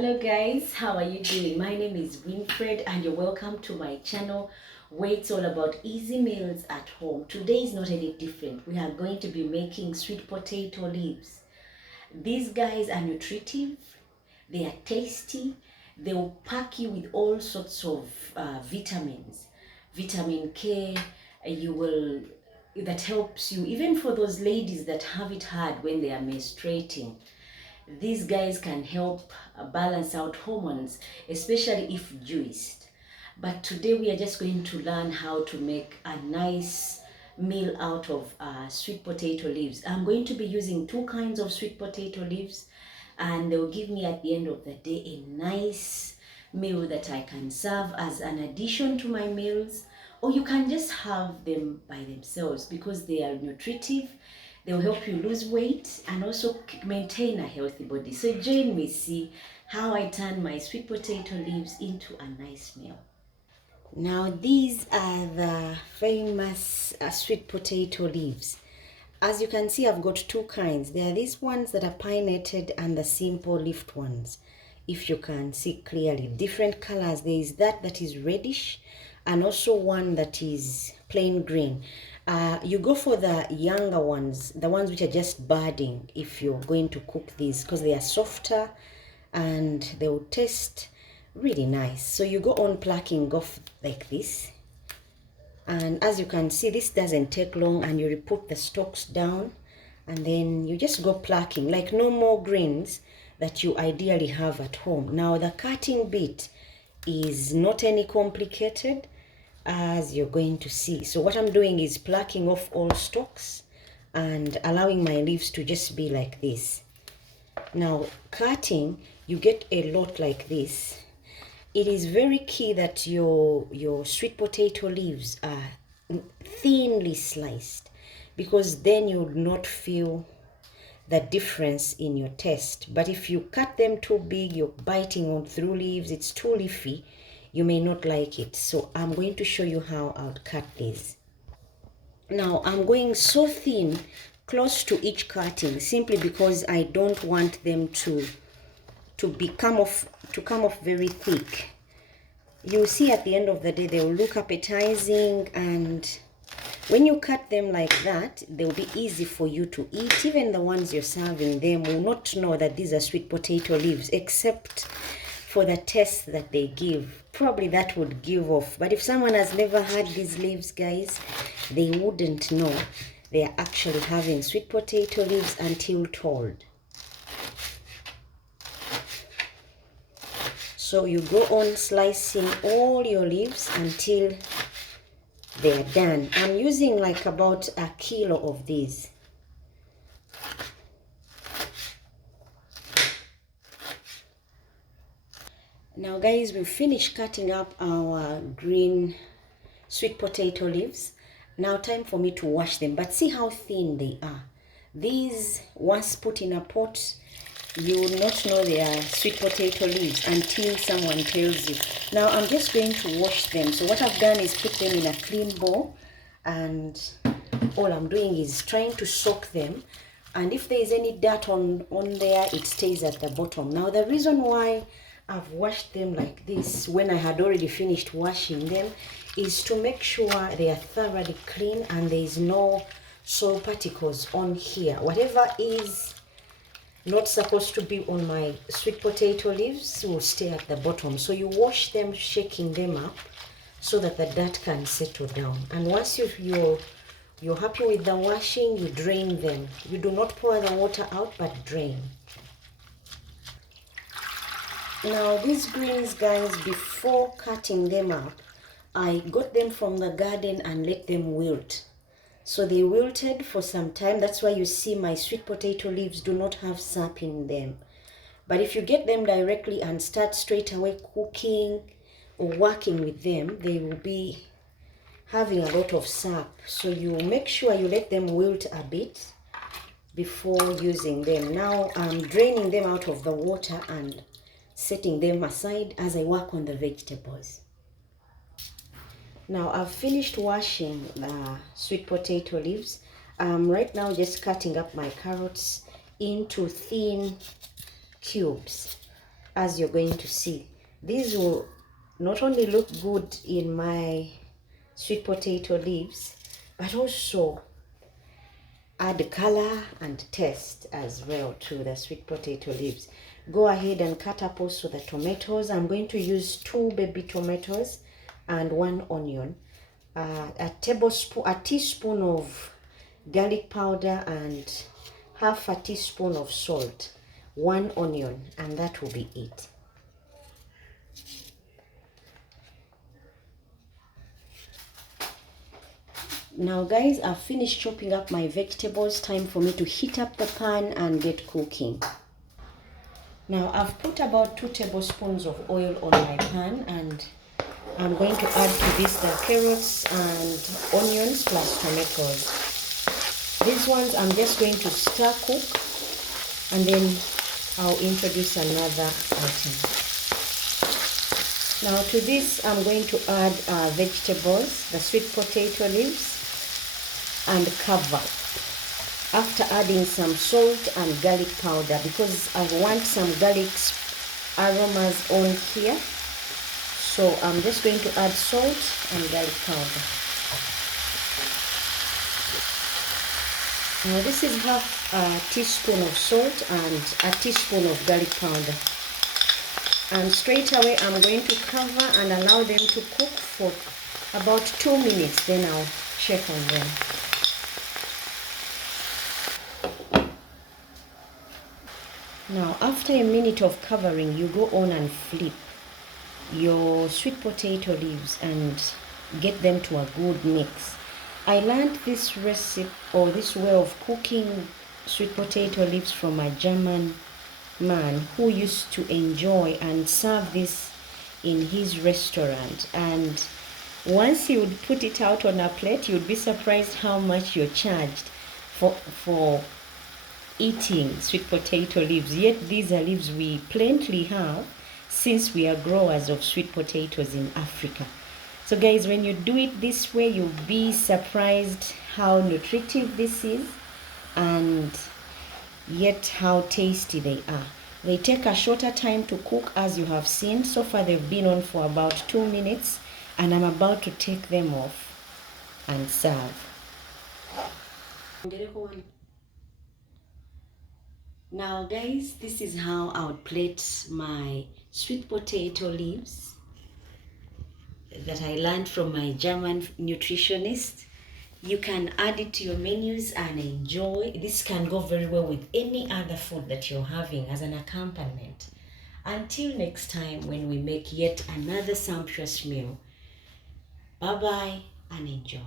Hello guys, how are you doing? My name is Winfred and you're welcome to my channel where it's all about easy meals at home. Today is not any different. We are going to be making sweet potato leaves. These guys are nutritive, they are tasty, they will pack you with all sorts of vitamins. Vitamin K, you will that helps you even for those ladies that have it hard when they are menstruating. These guys can help balance out hormones, especially if juiced. But today we are just going to learn how to make a nice meal out of sweet potato leaves. I'm going to be using two kinds of sweet potato leaves, and they'll give me at the end of the day a nice meal that I can serve as an addition to my meals, or you can just have them by themselves because they are nutritive. They'll help you lose weight and also maintain a healthy body. So join me, see how I turn my sweet potato leaves into a nice meal. Now these are the famous sweet potato leaves. As you can see, I've got two kinds. There are these ones that are pinnated and the simple leafed ones. If you can see clearly, different colors. There is that is reddish and also one that is plain green. You go for the younger ones, the ones which are just budding if you're going to cook these, because they are softer and they will taste really nice. So you go on plucking off like this, and as you can see, this doesn't take long, and you put the stalks down and then you just go plucking like normal greens that you ideally have at home. Now the cutting bit is not any complicated, as you're going to see. So what I'm doing is plucking off all stalks and allowing my leaves to just be like this. Now cutting, you get a lot like this. It is very key that your sweet potato leaves are thinly sliced, because then you will not feel the difference in your taste. But if you cut them too big, you're biting on through leaves, it's too leafy, you may not like it. So I'm going to show you how I'll cut these. Now I'm going so thin, close to each cutting, simply because I don't want them to come off very thick. You'll see at the end of the day they will look appetizing, and when you cut them like that, they'll be easy for you to eat. Even the ones you're serving them will not know that these are sweet potato leaves, except for the taste that they give. Probably that would give off. But if someone has never had these leaves, guys, they wouldn't know they are actually having sweet potato leaves until told. So you go on slicing all your leaves until they're done. I'm using like about a kilo of these. Now guys, we've finished cutting up our green sweet potato leaves. Now time for me to wash them, but see how thin they are. These, once put in a pot, you will not know they are sweet potato leaves until someone tells you. Now I'm just going to wash them. So what I've done is put them in a clean bowl, and all I'm doing is trying to soak them, and if there is any dirt on there, it stays at the bottom. Now the reason why I've washed them like this when I had already finished washing them is to make sure they are thoroughly clean and there is no soil particles on here. Whatever is not supposed to be on my sweet potato leaves will stay at the bottom. So you wash them, shaking them up so that the dirt can settle down. And once you're happy with the washing, you drain them. You do not pour the water out, but drain. Now these greens, guys, before cutting them up, I got them from the garden and let them wilt. So they wilted for some time. That's why you see my sweet potato leaves do not have sap in them. But if you get them directly and start straight away cooking or working with them, they will be having a lot of sap. So you make sure you let them wilt a bit before using them. Now I'm draining them out of the water and setting them aside as I work on the vegetables. Now I've finished washing the sweet potato leaves. Right now just cutting up my carrots into thin cubes. as you're going to see. These will not only look good in my sweet potato leaves, but also add color and taste as well to the sweet potato leaves. Go ahead and cut up also the tomatoes. I'm going to use 2 baby tomatoes and 1 onion, a teaspoon of garlic powder and half a teaspoon of salt, 1 onion, and that will be it. Now guys, I've finished chopping up my vegetables. Time for me to heat up the pan and get cooking. Now I've put about 2 tablespoons of oil on my pan, and I'm going to add to this the carrots and onions plus tomatoes. These ones I'm just going to stir cook, and then I'll introduce another item. Now to this I'm going to add vegetables, the sweet potato leaves, and cover after adding some salt and garlic powder, because I want some garlic aromas on here. So I'm just going to add salt and garlic powder. Now this is half a teaspoon of salt and a teaspoon of garlic powder. And straight away I'm going to cover and allow them to cook for about 2 minutes, then I'll check on them. Now after a minute of covering, you go on and flip your sweet potato leaves and get them to a good mix. I learned this recipe or this way of cooking sweet potato leaves from a German man who used to enjoy and serve this in his restaurant, and once he would put it out on a plate, you'd be surprised how much you're charged for eating sweet potato leaves. Yet these are leaves we plenty have, since we are growers of sweet potatoes in Africa. So guys, when you do it this way, you'll be surprised how nutritive this is, and yet how tasty they are. They take a shorter time to cook, as you have seen. So far they've been on for about 2 minutes, and I'm about to take them off and serve. Now guys, this is how I would plate my sweet potato leaves that I learned from my German nutritionist. You can add it to your menus and enjoy. This can go very well with any other food that you're having as an accompaniment. Until next time, when we make yet another sumptuous meal, bye bye and enjoy.